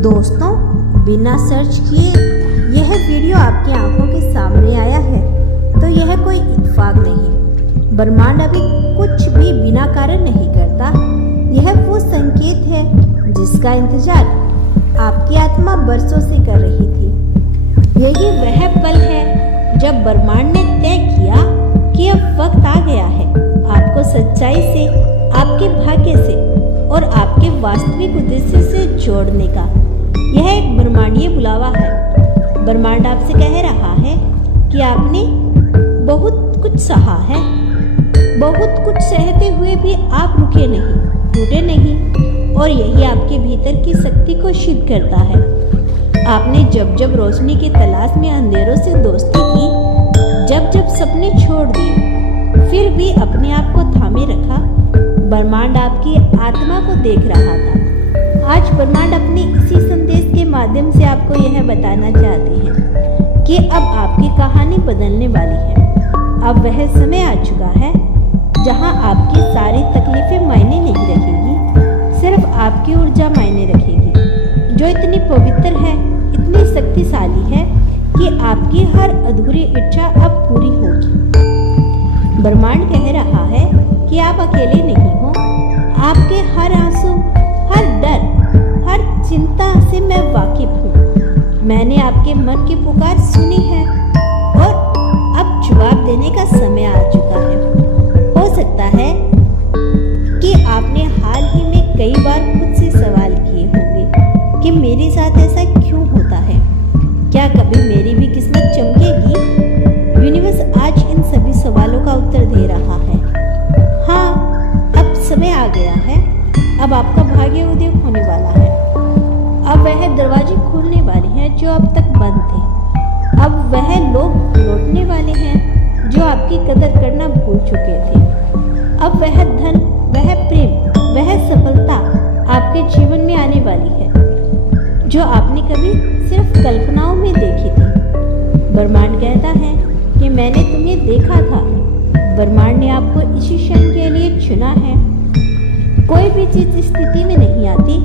दोस्तों, बिना सर्च किए यह वीडियो आपकी आंखों के सामने आया है तो यह कोई इत्तेफाक नहीं। ब्रह्मांड अभी कुछ भी बिना कारण नहीं करता। यह वो संकेत है जिसका इंतजार आपकी आत्मा बरसों से कर रही थी। यही वह पल है जब ब्रह्मांड ने तय किया कि अब वक्त आ गया है आपको सच्चाई से, आपके भाग्य से और आपके वास्तविक उद्देश्य से जोड़ने का। यह एक ब्रह्मांडीय बुलावा है। ब्रह्मांड आपसे कह रहा है कि आपने बहुत कुछ सहा है, बहुत कुछ सहते हुए भी आप रुके नहीं, टूटे नहीं, और यही आपके भीतर की शक्ति को सिद्ध करता है। आपने जब जब रोशनी की तलाश में अंधेरों से दोस्ती की, जब जब सपने छोड़ दिए, फिर भी अपने आप को थामे रखा, ब्रह्मांड आपकी आत्मा को देख रहा था। आज ब्रह्मांड अपने इसी संदेश के माध्यम से आपको यह बताना चाहते हैं कि अब आपकी कहानी बदलने वाली है। अब वह समय आ चुका है जहां आपकी सारी तकलीफें मायने नहीं रखेगी, सिर्फ आपकी ऊर्जा मायने रखेगी, जो इतनी पवित्र है, इतनी शक्तिशाली है कि आपकी हर अधूरी इच्छा अब पूरी होगी। ब्रह्मांड कह रहा है कि आप अकेले नहीं हो। आपके हर आंसू, हर डर, हर चिंता से मैं वाकिफ हूँ। मैंने आपके मन की पुकार सुनी है और अब जवाब देने का समय आ चुका है। हो सकता है कि आपने हाल ही में कई बार खुद से सवाल किए होंगे कि मेरे साथ ऐसा क्यों होता है, क्या कभी मेरी भी किस्मत चमकेगी। यूनिवर्स आज इन सभी सवालों का उत्तर दे रहा है। हाँ, अब समय आ गया है। अब आपका भाग्य उदय होने वाला है। अब वह दरवाजे खुलने वाले हैं जो अब तक बंद थे। अब वह लोग लौटने वाले हैं जो आपकी कदर करना भूल चुके थे। अब वह धन, वह प्रेम, वह सफलता आपके जीवन में आने वाली है जो आपने कभी सिर्फ कल्पनाओं में देखी थी। ब्रह्मांड कहता है कि मैंने तुम्हें देखा था। ब्रह्मांड ने आपको इसी क्षण के लिए चुना है। कोई भी चीज इस स्थिति में नहीं आती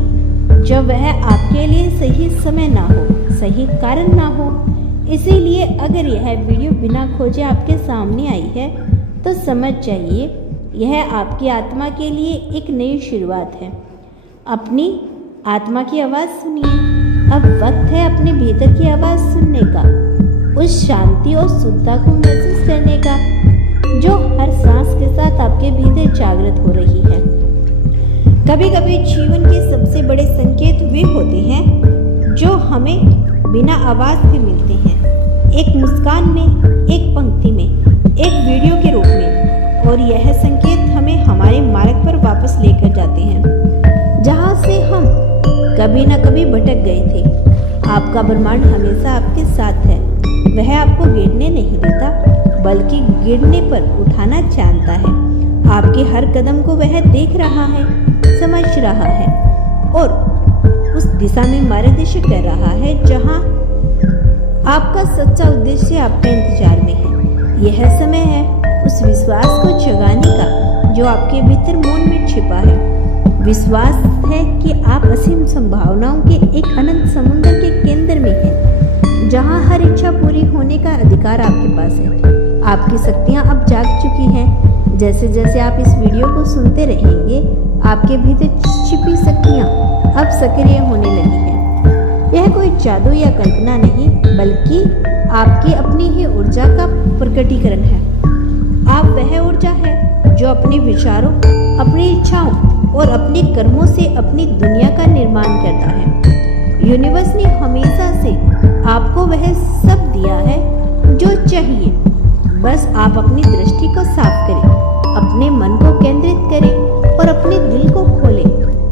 जब वह आपके लिए सही समय ना हो, सही कारण ना हो। इसीलिए अगर यह वीडियो बिना खोजे आपके सामने आई है तो समझ जाइए यह आपकी आत्मा के लिए एक नई शुरुआत है। अपनी आत्मा की आवाज़ सुनिए। अब वक्त है अपने भीतर की आवाज़ सुनने का, उस शांति और शुद्धता को महसूस करने का जो हर सांस के साथ आपके भीतर जागृत हो रही है। कभी कभी जीवन के सबसे बड़े संकेत वे होते हैं जो हमें बिना आवाज़ के मिलते हैं, एक मुस्कान में, एक पंक्ति में, एक वीडियो के रूप में। और यह संकेत हमें हमारे मार्ग पर वापस लेकर जाते हैं जहाँ से हम कभी न कभी भटक गए थे। आपका ब्रह्मांड हमेशा आपके साथ है। वह आपको गिरने नहीं देता बल्कि गिरने पर उठाना जानता है। आपके हर कदम को वह देख रहा है, समझ रहा है और उस दिशा में मार्गदर्शन कर रहा है जहां आपका सच्चा उद्देश्य आपके इंतजार में है। यह समय है उस विश्वास को जगाने का जो आपके भीतर मौन में छिपा है। विश्वास है कि आप असीम संभावनाओं के एक अनंत समुद्र के केंद्र में हैं जहां हर इच्छा पूरी होने का अधिकार आपके पास है। आपकी शक्तियां अब जाग चुकी हैं। जैसे जैसे आप इस वीडियो को सुनते रहेंगे आपके भीतर छिपी शक्तियां अब सक्रिय होने लगी हैं। यह कोई जादू या कल्पना नहीं बल्कि आपकी अपनी ही ऊर्जा का प्रकटीकरण है। आप वह ऊर्जा है जो अपने विचारों, अपनी इच्छाओं और अपने कर्मों से अपनी दुनिया का निर्माण करता है। यूनिवर्स ने हमेशा से आपको वह सब दिया है जो चाहिए। बस आप अपनी दृष्टि को साफ करें, अपने मन को केंद्रित करें और अपने दिल को खोलें।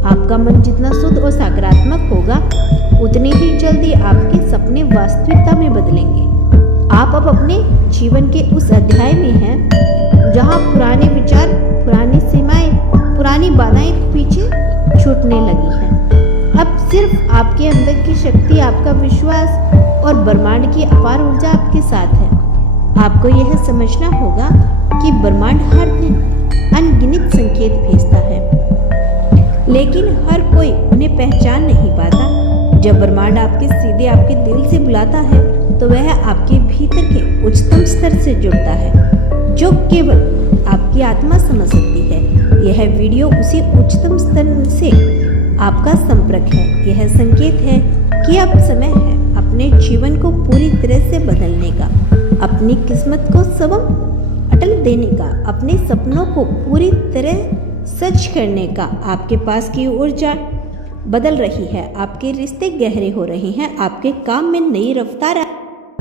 आपका मन जितना शुद्ध और सकारात्मक होगा उतनी ही जल्दी आपके सपने वास्तविकता में बदलेंगे। आप अब अपने जीवन के उस अध्याय में हैं जहां पुराने विचार, पुरानी सीमाएं, पुरानी बाधाएं पीछे छूटने लगी हैं। अब सिर्फ आपके अंदर की शक्ति, आपका विश्वास और ब्रह्मांड की अपार ऊर्जा आपके साथ है। आपको यह समझना होगा कि ब्रह्मांड हर दिन अनगिनत संकेत भेजता है, लेकिन हर कोई उन्हें पहचान नहीं पाता। जब ब्रह्मांड आपके सीधे आपके दिल से बुलाता है तो वह आपके भीतर के उच्चतम स्तर से जुड़ता है जो केवल आपकी आत्मा समझ सकती है। यह वीडियो उसी उच्चतम स्तर से आपका संपर्क है। यह संकेत है कि अब समय है अपने जीवन को पूरी तरह से बदलने का, अपनी किस्मत को सबम अटल देने का, अपने सपनों को पूरी तरह सच करने का। आपके पास की ऊर्जा बदल रही है, आपके रिश्ते गहरे हो रहे हैं, आपके काम में नई रफ्तार